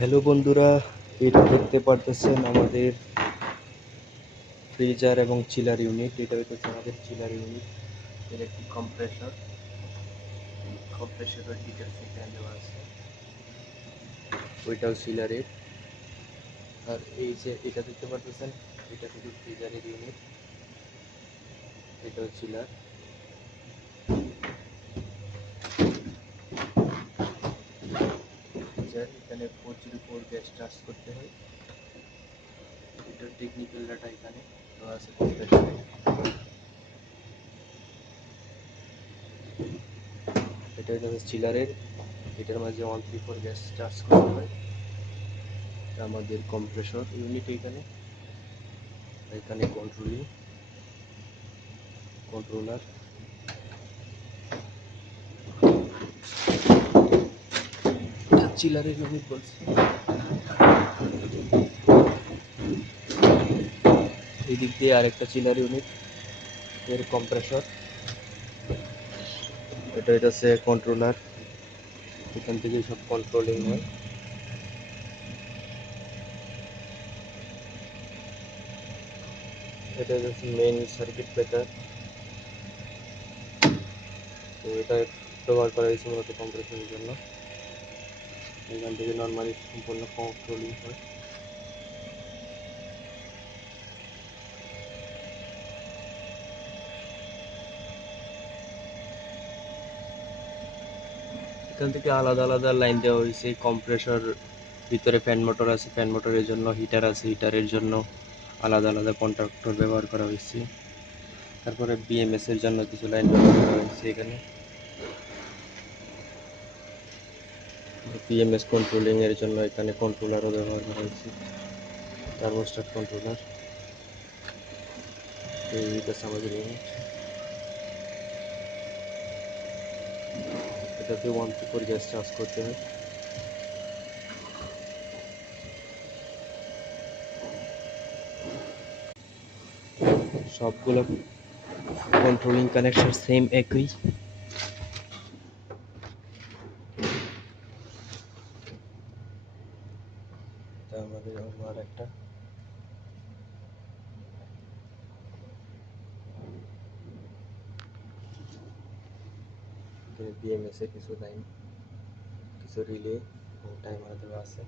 Hello বন্ধুরা, এটা দেখতে পারতেছেন আমাদের ফ্রিজার এবং চিলার ইউনিট। এটা হইতেছে আমাদের চিলার ইউনিট এর একটি কম্প্রেসরের ডিটেলস এখানে দেওয়া আছে। ওইটাও চিলারের। আর এই যে এটা দেখতে পারতেছেন, এটা শুধু ফ্রিজারের ইউনিট, এটাও চিলার। ফ্রিজার এখানে 404 গ্যাস চার্জ করতে হয়। এটার টেকনিক্যাল ডাটা এখানে দেওয়া আছে কম্প্রেসরে। এটা হচ্ছে চিলারের, এটার মাঝে 134 গ্যাস চার্জ করতে হয়। আমাদের কম্প্রেসর ইউনিট এখানে এখানে কন্ট্রোলার চিলারের ইউনিট বলছি। এই দিক দিয়ে আরেকটা চিলার ইউনিট এর কম্প্রেসর। এটা হচ্ছে কন্ট্রোলার, এখান থেকে সব কন্ট্রোলিং হয়। এটা হচ্ছে মেইন সার্কিট ব্রেকার। তো এটা ব্যবহার করা হয়েছে মূলত কম্প্রেসরের জন্য। এখান থেকে নর্মালি সম্পূর্ণ কন্ট্রোলিং হয়। এখান থেকে আলাদা আলাদা লাইন দেওয়া হয়েছে। কম্প্রেসর ভিতরে ফ্যান মোটর আছে, ফ্যান মোটরের জন্য হিটার আছে, হিটারের জন্য আলাদা আলাদা কন্ট্রাক্টর ব্যবহার করা হয়েছে। তারপরে বিএমএস এর জন্য কিছু লাইন ব্যবহার করা হয়েছে এখানে। পিএমএস কন্ট্রোলিং এর জন্য এখানে কন্ট্রোলারও ব্যবহার করা হয়েছে, থার্মোস্ট্যাট কন্ট্রোলার। এই হচ্ছে আমাদের ইউনিট। এটাতে 134 গ্যাস চার্জ করতে হয়। সবগুলো কন্ট্রোলিং কানেকশন সেম একই। এটা আমাদের আর একটা বিএমএস এর কিছু লাইন, কিছু রিলে এবং টাইমার দেওয়া আছে।